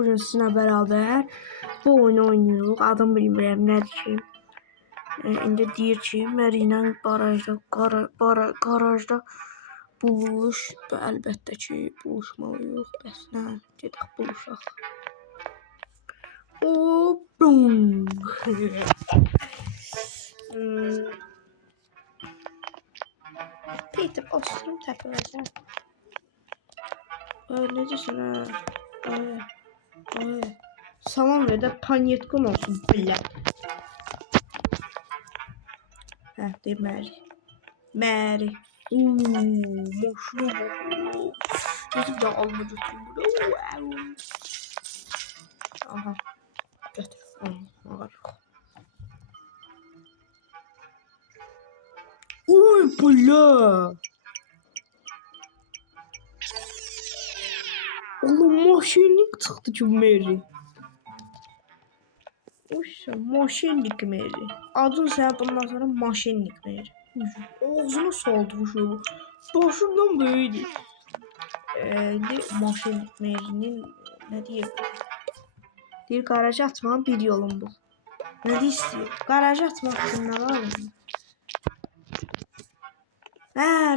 Bugün sizinlə bərabər bu oyunu oynayırıq. Adım bilmirəm nədir ki. İndi deyir ki, Meri ilə qarajda buluş. Və əlbəttə ki, buluşmalıyıq. Bəs nə? Gedək buluşaq. O bum. Peter, oturum təpəməcəm. Necəsin ha? Salam ver də panyetkon olsun bilə. Deyib Meri. Maşına bak. Bizim də alma götürüm burada. Aha. Götür. Ağarıq. Oy bilə. Allah maşinlik çıxdı ki Meri. Uşa maşinlik Meri. Adın sənə bundan sonra maşinlik Meri. Ağzını saldırmışım. Başından böyüdü. Maşinlik Meri'nin ne diyeyim? Deyir garaja atmağın bir yolun bu. Ne istiyor? Garaja atmaq üçün nə lazım?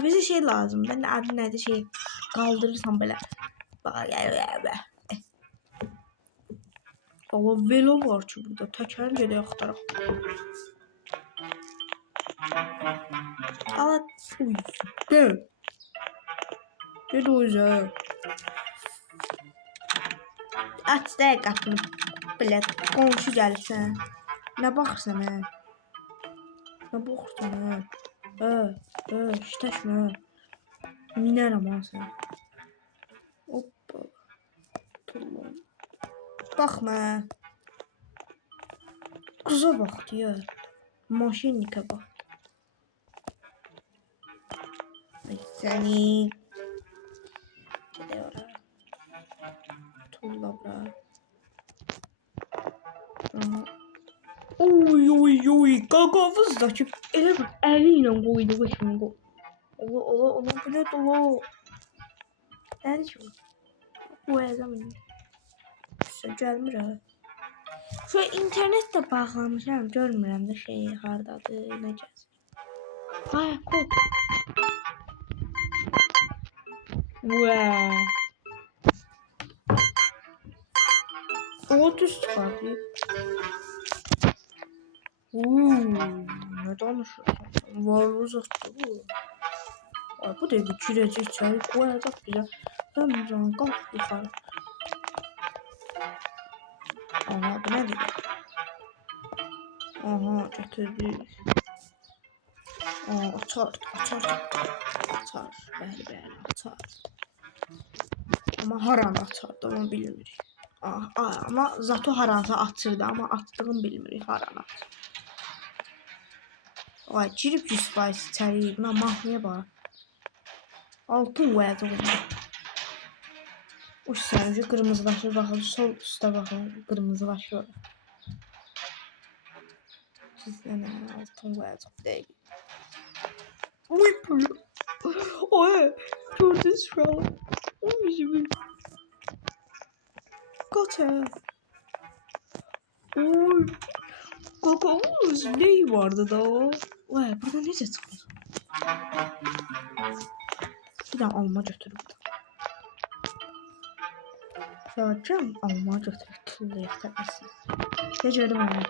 Bize şey lazım. Ben de adı nədir şey kaldırırsam belə. Allah velo var ki burada. Təkərin gedək axtaraq. Allah uy. Ged uyuza. Aç da qapını. Belə qonşu gəlsən. Nə baxırsan hə? Nə baxırsan hə? İştəşmə. Minərəm ha sən. Hoppa. Tullan. Baxma. Qıza bax deyə. Maşinlikə bax. Ay səni. Gedək ora. Tulla bura. Oy. Qaqavızdakı elə bir əli ilə qoyduğu kimi qoy. Allah bu nə dolu. Nədir ki bu? Bu əzəm inir. Gəlmir ha. Şöyle internetlə bağlamışam, görmürəm də şey hardadır, nə gəzir. Ay, kop. O düz çıxardı. Nə danışırsan? Varlı zətdir bu. Ay, bu da bir kürəcə içəri qoyacaq bizə. Dönmürəm, qalx yuxarı. Aha, bu nədir? Aha, götürdük. Açar. Bəli, açar. Amma haranı açardı, onu bilmirik. Amma zato haransa açırdı, amma açdığını bilmirik haranı açır. Ay, girib 100% içəri, buna mahnıya bax. Altın vəd oldu. Uç sənci qırmızılaşır, baxın, sol üstə baxın, qırmızılaşır. Sizdən altın vəd deyil. Uy, pulu. Ay, gördünüz şuralı. Oy, kaç ha. Oy, kakavuz neyi vardı da o? Vay, burada necə çıxır? Bir daha alma götürüb. Yağacam alma götürüb. Tullayaq təbəsin. Ne gördüm onu?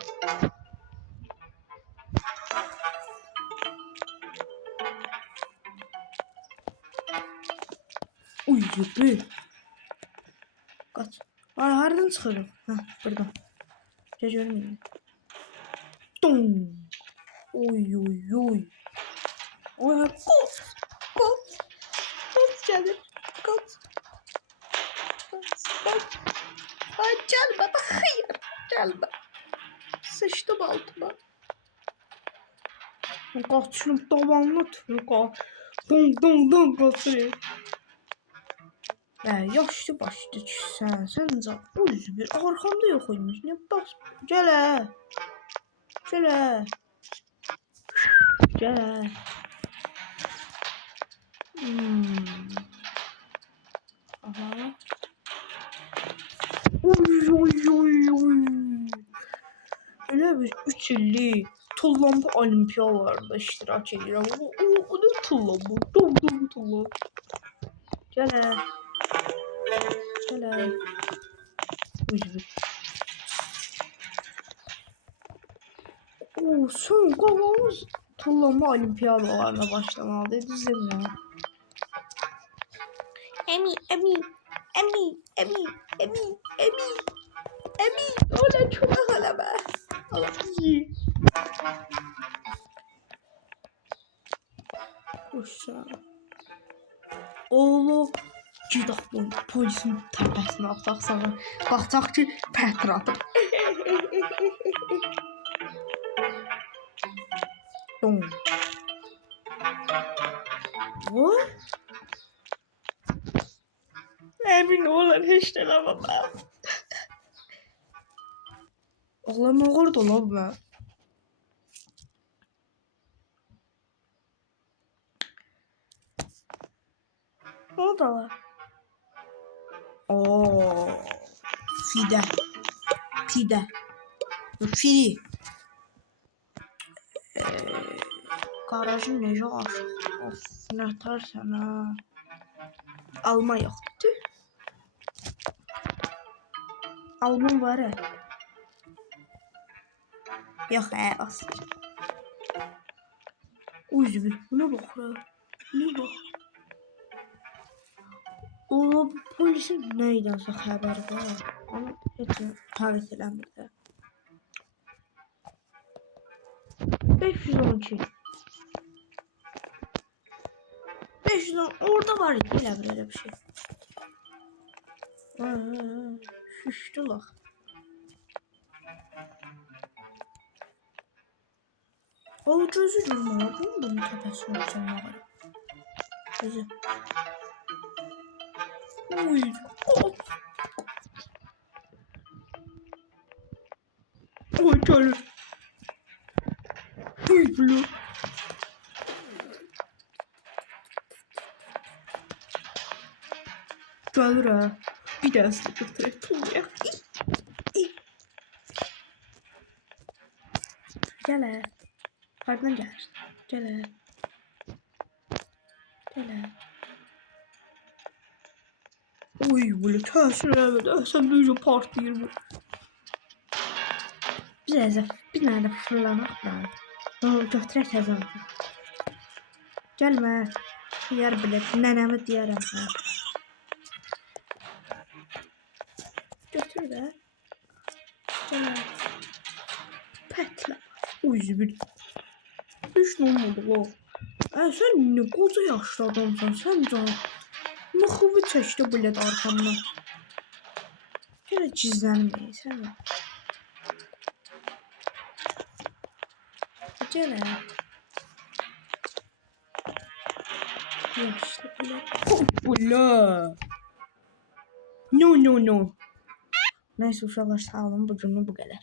Uy, yübü. Kaç. Ay, haradan çıxırım? Buradan. Ne görməyim. Dum. Oy. Oy, kaç. Kaç gəlir. Kaç. Ay, gəlmə də xeyr. Gəlmə. Sıçdım altıma. Qaçırım davanlı tüfür. Dum qaçırım. Yaşlı başlı sən can. Uy, bir arxamda yox imiş. Ne bas. Gəl. Aha. Oy oy oy oy. Elə bir 3 illik tullampa olimpiyalarında iştirak edirəm. O ne tullampa? Dom tullampa. Gəl ə. Gəl ə. Üzvü. Son qovamız tullampa olimpiyalarına başlamalıdır. Düzdürmü? Emi. Ola çok hala be. Allah iyi. Uşa. Oğlu Cidahın polisin təpəsinə ataq sana. Baxacaq ki, Petr atıb. Dom. O? Emin olan heç nə eləməm. Allah'ım orada lan ben. Orada lan. Oo. Fide. Fili. Garajın necə açıq? Of, nətərsən ha. Alma yoxdur. Alman var ya. Yox, asıl. Üzvü, buna bak ya. Buna bak. O polisin neydense xəbər var. Onu heç tarif eləmir də. 512. 510 orada var idi elə bir şey. Şüşdü lax. O gözü görmədi bunun təpəsini uçanmağa. Gözü. Uy. Oy gəlir. Uy blu. Gəlir ha. Bir dəstə götürək tullayaq. Gəl ə. Hardan gəlir? Gəl ə. Gəl ə. Uy böyle təsir eləmədi. Sən necə partlayır bu. Bir dənə də fırlanaq da. Götürək təzən. Gəlmə. Yer bilet. Nənəmi deyərəm. Götür də. Gəl. Pətlə. Üzvü. Heç nə olmadı la. Sən nə qoca yaşlı adamsan. Sən can. Mıxıvı çəkdi bilet arxamdan. Gələ gizlənməyəsən. Gələ. Yaşlı bilet. Hoppula. No. Neyse uşaqlar sağ olun. Bugünlük bu qədər.